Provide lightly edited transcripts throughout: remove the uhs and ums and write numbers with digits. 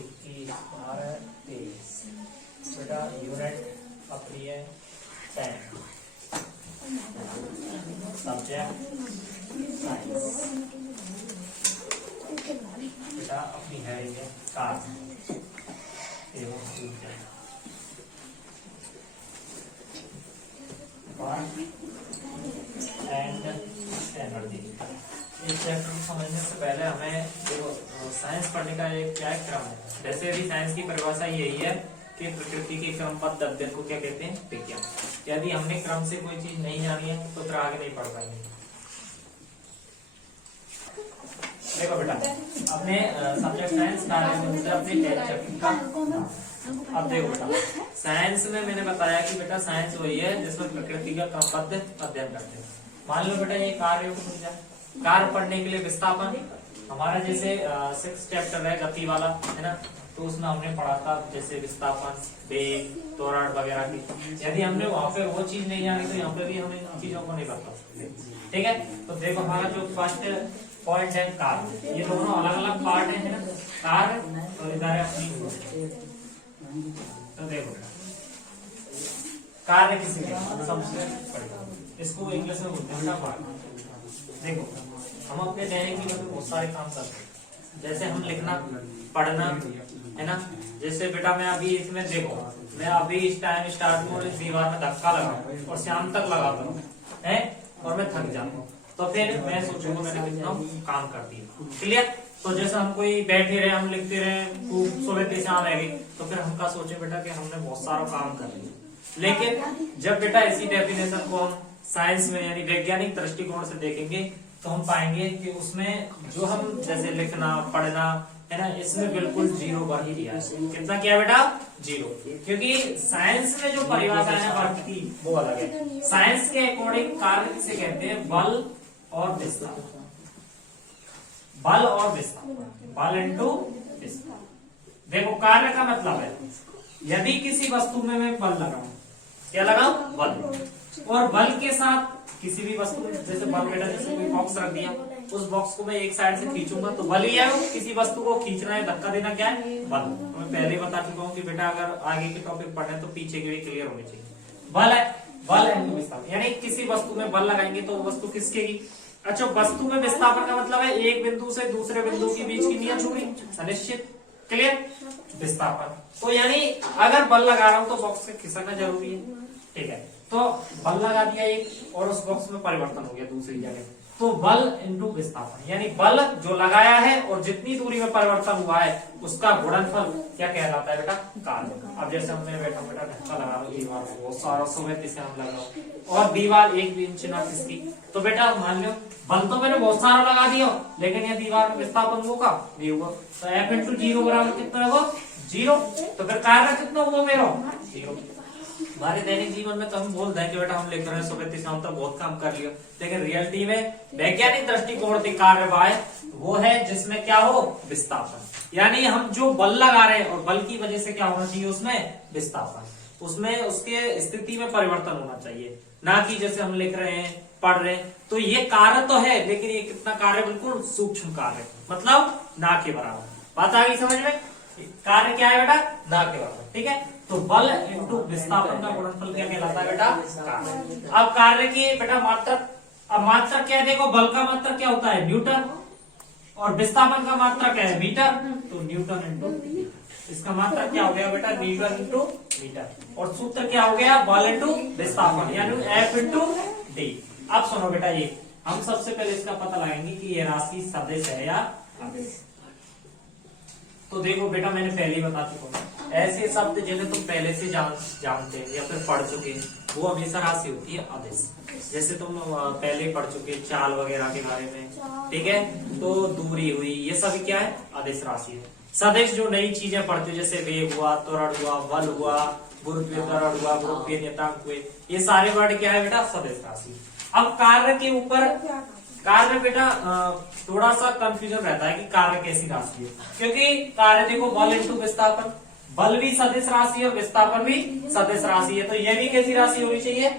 21, 12, 23 बेटा यूनिट अपनी है 10 सब्जेक्ट साइंस बेटा अपनी है ये कार एंड एनर्जी। इस चैप्टर को समझने से पहले हमें जो साइंस पढ़ने का एक क्या क्रम है, वैसे भी साइंस की परिभाषा यही है कि प्रकृति के क्रमबद्ध अध्ययन को क्या कहते हैं, विज्ञान। यदि हमने क्रम से कोई चीज नहीं जानी है तो फिर आगे नहीं पढ़ पाएंगे। देखो बेटा अपने सब्जेक्ट साइंस अपने अब देखो बेटा साइंस में मैंने बताया कि बेटा साइंस वही है जिसमें प्रकृति का क्रमबद्ध अध्ययन करते हैं। मान लो बेटा ये कार्य को समझा, कार्य पढ़ने के लिए विस्थापन हमारा जैसे 6 चैप्टर है गति वाला है ना, तो उसमें हमने पढ़ा था जैसे विस्थापन, वेग, त्वरण वगैरह की। यदि हमने वहां पे वो चीज नहीं जानी तो यहाँ पे भी हमें इन चीजों को नहीं बता सकते। ठीक है, तो देखो हमारा जो फर्स्ट पॉइंट है कार्य, ये दोनों अलग अलग पार्ट है ना, कार्य और इधर है अपनी। तो देखो कार्य किसी सबसे इसको इंग्लिश में बोलते हैं कार्य। देखो हम अपने दैनिक जीवन में बहुत सारे काम करते हैं, जैसे हम लिखना पढ़ना है ना। जैसे बेटा मैं अभी इसमें देखो मैं अभी इस टाइम स्टार्ट में इस दीवार में धक्का लगाऊं और शाम तक लगाता हूँ है और मैं थक जाता हूँ, तो फिर मैं सोचूंगा मैंने कितना काम कर दिया। क्लियर? तो जैसे हम कोई बैठे रहे हम लिखते रहे खूब सुबह शाम आएगी तो फिर हम क्या सोचे बेटा कि हमने बहुत सारा काम कर लिया। लेकिन जब बेटा इसी डेफिनेशन को हम साइंस में यानी वैज्ञानिक दृष्टिकोण से देखेंगे तो हम पाएंगे कि उसमें जो हम जैसे लिखना पढ़ना है ना, इसमें बिल्कुल जीरो वर्क किया है। कितना किया बेटा? जीरो। क्योंकि साइंस में जो परिभाषा है वर्क की वो अलग है। साइंस के अकॉर्डिंग कार्य किसे कहते हैं? बल और विस्थापन। बल और विस्थापन, बल इनटू विस्थापन। देखो कार्य का मतलब है यदि किसी वस्तु में मैं बल लगाऊं, क्या लगाऊं? बल। और बल के साथ किसी भी वस्तु में जैसे बल बेटा जैसे कोई बॉक्स रख दिया, उस बॉक्स को मैं एक साइड से खींचूंगा तो बल ही है। किसी वस्तु को खींचना है धक्का देना क्या है? बल। तो मैं पहले ही बता चुका हूँ कि बेटा अगर आगे के टॉपिक पढ़े तो पीछे के भी क्लियर होने चाहिए। बल है, बल इनटू विस्थापन, यानी किसी वस्तु में बल लगाएंगे तो वस्तु किसके की? अच्छा, वस्तु में विस्थापन का मतलब है एक बिंदु से दूसरे बिंदु के बीच की नियत दूरी अनिश्चित। क्लियर? विस्थापन तो यानी अगर बल लगा रहा हूं तो बॉक्स से खिसकना जरूरी है। ठीक है, तो बल लगा दिया एक और उस बॉक्स में परिवर्तन हो गया दूसरी जगह, तो बल इनटू विस्थापन यानी बल जो लगाया है और जितनी दूरी में परिवर्तन हुआ है उसका गुणनफल क्या कहलाता है बेटा? कार्य। अब जैसे हमने बेटा धक्का लगा लो दीवार को, वो सारा समय से हम लगाओ और दीवार 1 इंच ना खिसकी, तो बेटा मान लो बल तो मैंने बहुत सारा लगा दिया लेकिन ये दीवार में विस्थापन होगा नहीं हुआ, तो F इंटू 0 बराबर कितना होगा? 0। तो फिर कार्य कितना हुआ मेरा? 0। हमारे दैनिक जीवन में तो हम बोलते हैं कि बेटा हम लिख रहे हैं सुबह से शाम तक बहुत काम कर लिया, लेकिन रियलिटी में वैज्ञानिक दृष्टिकोण से कार्य वो है जिसमें क्या हो? विस्थापन। यानी हम जो बल लगा रहे हैं और बल की वजह से क्या होना चाहिए उसमें? विस्थापन। उसमें उसके स्थिति में परिवर्तन होना चाहिए, ना कि जैसे हम लिख रहे हैं पढ़ रहे हैं। तो ये कार्य तो है लेकिन ये कितना कार्य? बिल्कुल सूक्ष्म कार्य, मतलब ना के बराबर। बात आ गई समझ में? कार्य क्या है बेटा? ना के बराबर। ठीक है, तो बल इंटू विस्थापन का गुणनफल क्या कहलाता है बेटा? कार्य। अब कार्य की बेटा मात्रक, अब मात्रक क्या है? देखो बल का मात्रक क्या होता है? न्यूटन, और विस्थापन का मात्रक क्या है? मीटर। तो न्यूटन इंटू इसका मात्रक क्या हो गया बेटा? Newton into metre. और सूत्र क्या हो गया? बल इंटू विस्थापन यानी F इंटू डी। अब सुनो बेटा, ये हम सबसे पहले इसका पता लगाएंगे कि ये राशि सदिश है या अदिश। तो देखो बेटा मैंने पहले ही बता चुका हूँ, ऐसे शब्द जिन्हें तुम पहले से जानते हैं या फिर पढ़ चुके हैं वो हमेशा राशि होती है अदिश। जैसे तुम पहले पढ़ चुके चाल वगैरह के बारे में, ठीक है, तो दूरी हुई, ये सभी क्या है? अदिश राशि है। सदिश जो नई चीजें पढ़ते हो जैसे वेग हुआ, त्वरण हुआ, बल हुआ, गुरुत्वीय त्वरण हुआ, गुरुत्वीय नियतांक हुए, ये सारे वर्ड क्या है बेटा? सदिश राशि। अब कार्य के ऊपर कार्य बेटा थोड़ा सा कंफ्यूजन रहता है कि कार्य कैसी राशि है, क्योंकि कार्य देखो बल इंटू विस्थापन, बल भी सदिश राशि है और विस्थापन भी सदिश राशि है, तो ये भी कैसी राशि होनी चाहिए?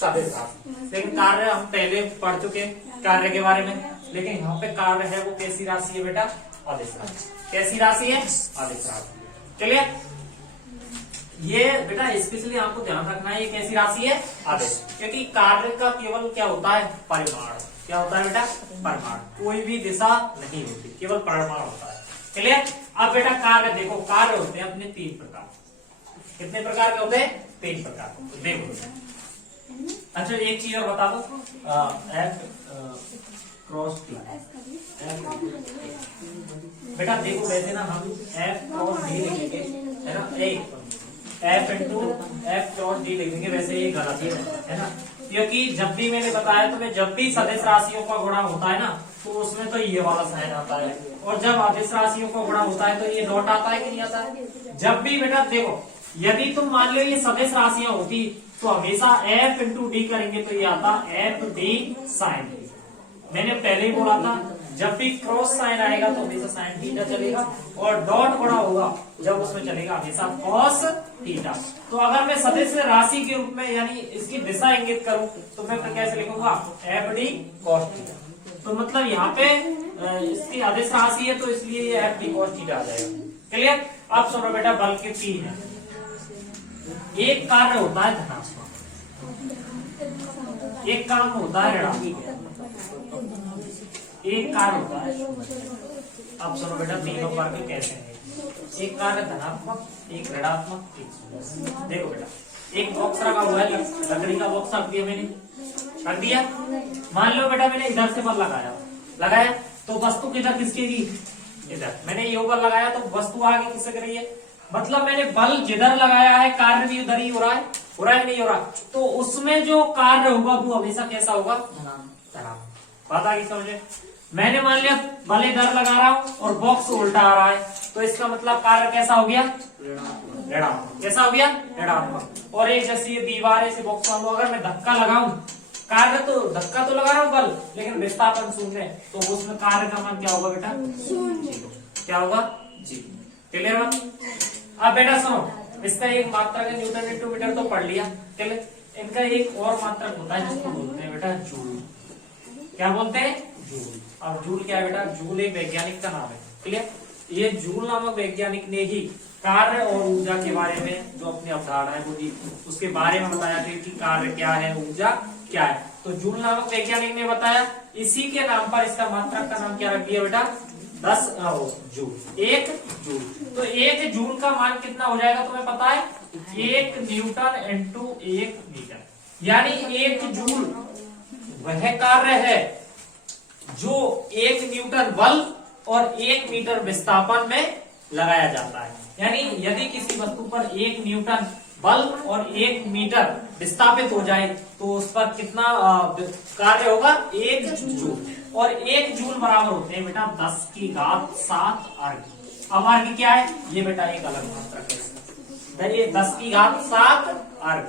सदिश राशि। लेकिन कार्य हम पहले पढ़ चुके कार्य के बारे में, लेकिन यहाँ पे कार्य है वो कैसी राशि है बेटा? आदेश राशि। कैसी राशि है? आदेश राशि। चलिए, ये बेटा स्पेशली आपको ध्यान रखना है, ये कैसी राशि है? आदेश। क्योंकि कार्य का केवल क्या होता है? परिमाण। क्या होता है बेटा? परिमाण। कोई भी दिशा नहीं होती, केवल परिमाण होता है। चलिए, अब बेटा कार्य देखो, कार्य होते हैं अपने 3 प्रकार। कितने प्रकार के होते हैं? 3 प्रकार। तो देखो, अच्छा एक चीज और बता दो, एफ क्रॉस टी, बेटा देखो वैसे ना हम एफ क्रॉस डी लिखेंगे, है ना, F into F cross D लिखेंगे, वैसे ये गलत है ना, क्योंकि जब भी मैंने बताया तुम्हें, जब भी सदिश राशियों का गुणा होता है ना, तो उसमें तो ये वाला साइन आता है, और जब अदिश राशियों का गुणा होता है तो ये डॉट आता है कि नहीं आता है? जब भी बेटा देखो, यदि तुम मान लो ये सदिश राशियां होती तो हमेशा एफ इंटू डी करेंगे तो ये आता एफ डी साइन। मैंने पहले ही बोला था, जब भी क्रॉस साइन आएगा तो हमेशा साइन थीटा चलेगा, और डॉट गुणा होगा जब उसमें चलेगा हमेशा कॉस थीटा। तो अगर मैं सदिश राशि के रूप में यानी इसकी दिशा इंगित करूं तो मैं फिर कैसे लिखूंगा? F D cos theta. तो मतलब यहाँ पे इसकी अदिश राशि है तो इसलिए ये एफ डी कॉस थीटा आ जाएगा। क्लियर? अब सुनो बेटा, बल के 3 है। एक कार्य होता है धनात्मक, एक काम होता है ऋणात्मक, एक कार्य होता है। अब सुनो बेटा, तीनों कार्य कैसे हैं? एक कार्य धनात्मक, एक ऋणात्मक, एक। देखो बेटा, एक बॉक्स रखा हुआ है, लकड़ी का बॉक्स रख दिया मैंने, रख दिया। मान लो बेटा मैंने इधर से बल लगाया तो वस्तु किधर किसकी गई? इधर। मैंने ये बल लगाया तो वस्तु आगे किससे कर रही है? मतलब मैंने बल जिधर लगाया है कार्य भी उधर ही हो रहा है नहीं हो रहा? तो उसमें जो कार्य होगा वो हमेशा कैसा होगा? धनात्मक। बात आ गई समझे? मैंने मान लिया बल इधर लगा रहा हूं और बॉक्स उल्टा आ रहा है, तो इसका मतलब कार्य कैसा हो गया? ऋणात्मक। कैसा हो गया? ऋणात्मक। और एक जैसे ये दीवार है, इसे बॉक्स मान लो, अगर मैं धक्का लगाऊं, कार्य तो धक्का तो लगा रहा हूं बल, लेकिन विस्थापन 0 है, तो उसमें कार्य का मान क्या होगा बेटा? 0। क्या होगा? 0। क्लियर? अब बेटा सुनो, इसका एक मात्रक है न्यूटन इंटू मीटर तो पढ़ लिया। क्लियर? इनका एक और मात्रक होता है जिसको बोलते हैं बेटा जूल। क्या बोलते हैं? जूल। अब जूल क्या है बेटा? जूल एक वैज्ञानिक का नाम है। क्लियर? ये जूल नामक वैज्ञानिक ने ही कार्य और ऊर्जा के बारे में जो अपनी अवधारणा है वो दी, उसके बारे में बताया था कि कार्य क्या है, ऊर्जा क्या है। तो जूल नामक वैज्ञानिक ने बताया, इसी के नाम पर इसका मात्रक का नाम क्या रख दिया बेटा? 10 जूल। 1 जूल। तो 1 जूल का मान कितना हो जाएगा तुम्हें पता है? 1 न्यूटन इंटू 1 मीटर। यानी 1 जूल वह कार्य है जो 1 न्यूटन बल और 1 मीटर विस्थापन में लगाया जाता है। यानी यदि किसी वस्तु पर 1 न्यूटन बल और 1 मीटर विस्थापित हो जाए तो उस पर कितना कार्य होगा? 1 जूल। और 1 जूल बराबर होते हैं बेटा 10 की घात 7 अर्घ। अब अर्घ क्या है? ये बेटा एक अलग मात्रक है, ये 10 की घात 7 अर्घ।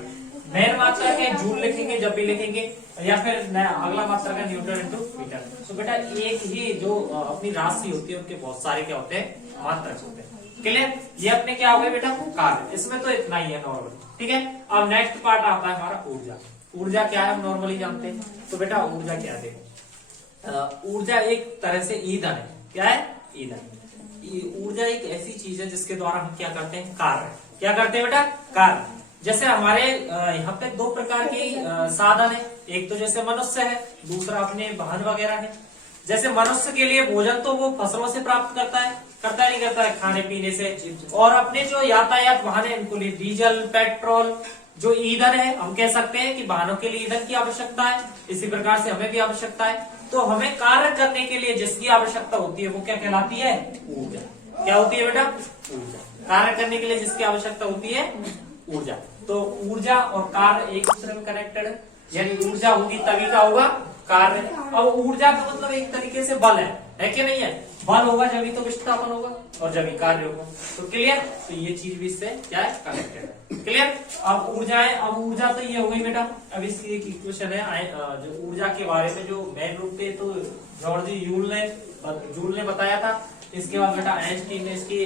मेन मात्रक है जूल लिखेंगे जब भी लिखेंगे, या फिर अगला मात्रक है न्यूटन इंटू मीटर। तो बेटा एक ही जो अपनी राशि होती है उनके बहुत सारे क्या होते हैं? मात्रक होते हैं। क्लियर? ये अपने क्या हो गए बेटा? कार्य। इसमें तो इतना ही है नॉर्मल। ठीक है? अब नेक्स्ट पार्ट आता है हमारा ऊर्जा। ऊर्जा क्या है हम नॉर्मली जानते हैं। तो बेटा ऊर्जा क्या है? देखो, ऊर्जा एक तरह से ईंधन है। क्या है? ईंधन। ऊर्जा एक ऐसी चीज है जिसके द्वारा हम क्या करते हैं? कार्य। क्या करते हैं बेटा? कार्य। जैसे हमारे यहाँ पे 2 प्रकार के साधन है, एक तो जैसे मनुष्य है, दूसरा अपने वाहन वगैरह है। जैसे मनुष्य के लिए भोजन तो वो फसलों से प्राप्त करता है नहीं करता है, खाने पीने से। और अपने जो यातायात वाहन है इनको लिए डीजल, पेट्रोल जो ईंधन है, हम कह सकते हैं कि वाहनों के लिए ईंधन की आवश्यकता है, इसी प्रकार से हमें भी आवश्यकता है। तो हमें कार्य करने के लिए जिसकी आवश्यकता होती है वो क्या कहलाती है? ऊर्जा। क्या होती है बेटा? ऊर्जा। कार्य करने के लिए जिसकी आवश्यकता होती है ऊर्जा। तो ऊर्जा और कार्य एक दूसरे में कनेक्टेड है, यानी ऊर्जा होगी तभी का होगा कार्य। अब ऊर्जा का मतलब एक तरीके से बल है कि नहीं है? बल होगा जब तो विस्थापन होगा और जब कार्य होगा। तो क्लियर? तो ये चीज भी इससे क्या है? कनेक्टेड है। क्लियर? अब ऊर्जा है, अब ऊर्जा तो ये हो गई बेटा। अब इसकी एक इक्वेशन है जो ऊर्जा के बारे में जो मेन रूप पे तो जॉर्ज जूल ने बताया था। इसके बाद बेटा आइंस्टीन ने इसकी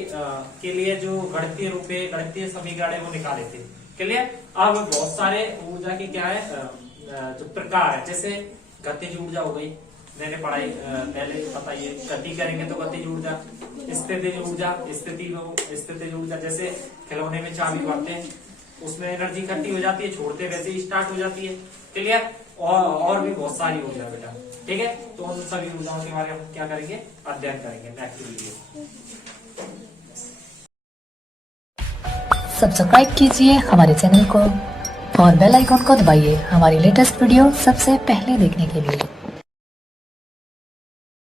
के लिए जो गणितीय रूप है, गणितीय समीकरण है वो निकाले थे। क्लियर? अब बहुत सारे ऊर्जा के क्या है जो प्रकार है, जैसे गतिज ऊर्जा हो गई, मैंने पढ़ाई पहले पता ये गति करेंगे तो गतिज ऊर्जा, स्थितिज ऊर्जा, स्थितिज ऊर्जा जैसे खिलौने में चाबी भरते हैं उसमें एनर्जी इकट्ठी हो जाती है, छोड़ते वैसे ही स्टार्ट हो जाती है। क्लियर? और भी बहुत सारी ऊर्जा बेटा, ठीक है। तो उन सभी ऊर्जाओं के बारे में हम क्या करेंगे, अध्ययन करेंगे नेक्स्ट वीडियो। सब्सक्राइब कीजिए हमारे चैनल को और बेल आइकॉन को दबाइए हमारी लेटेस्ट वीडियो सबसे पहले देखने के लिए।